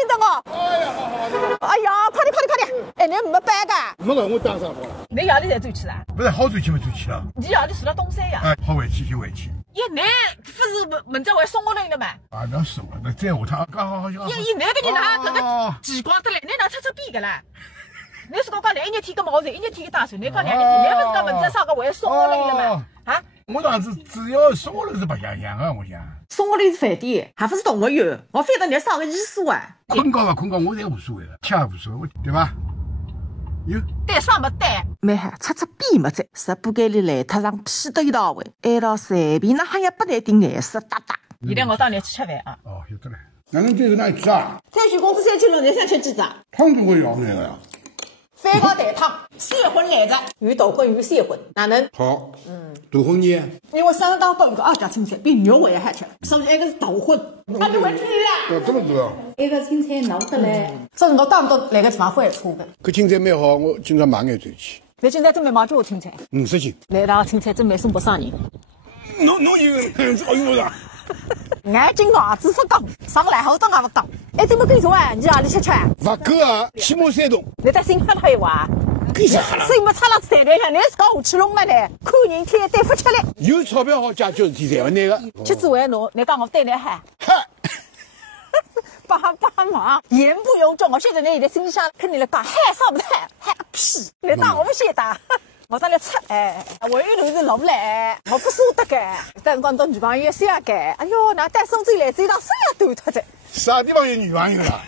认得我。哎呀，好好。哎呀，快点！哎，你没班的？没个，我打啥好了？你夜里才转去啦？不是好转去没转去了？你夜里住到东山呀？哎，好回去就回去。一男不是门在外送我人的嘛？啊，那是我，那再下趟好。一男个人哪这个奇光得来，你哪出逼个啦？你是讲来一日天个毛线，一日天个打算，你讲2日天，你不是讲门在啥个会送我人的嘛？啊？我当时只要送我人是白相相啊，我想。送我人是饭店，还不是动物园？我非得你啥个意思啊？困觉不困觉，我侪无所谓了，吃也无所谓，对吧？有带啥没带？没哈，出逼没在，十把间里来特上屁得一道位，挨到随便那行业不带顶颜色哒哒。现在我当你去吃饭啊。哦，晓得了。那侬今日哪里吃啊？餐前工资3千6，你想吃几只？汤总归要那个呀。番茄蛋汤，3荤2只，有豆荤有3荤，哪能？好，豆荤呢？因为上当到一个2家青菜，比肉还好吃，所以那个是豆荤。啊，你会听啦？这么多。那个青菜闹得来，这我当到来个地方会出的。搿青菜蛮好，我今朝买眼转去。你今朝准备买多少青菜50斤。来趟青菜准备送不上人。侬有这个用啥？眼睛牙子不讲，上来好多也不讲。哎，怎么跟你说啊？你哪里吃？勿够啊，起码3栋。你在心哈他一话。干啥哈啦？所以没差了3台上，你是搞下去弄了呢？看人天对付吃力。有钞票好解决事体，侪勿难个。妻子为奴，你讲我对你好。嗨。帮忙，言不由衷。我现在你在心里想跟你来讲，喊啥不喊，喊个屁！你打我不先打，我当你出哎，我一路是落不来，我不舍得干。但光到女朋友想干，哎哟，那带送进来这一趟手也断脱的。啥地方有女朋友了？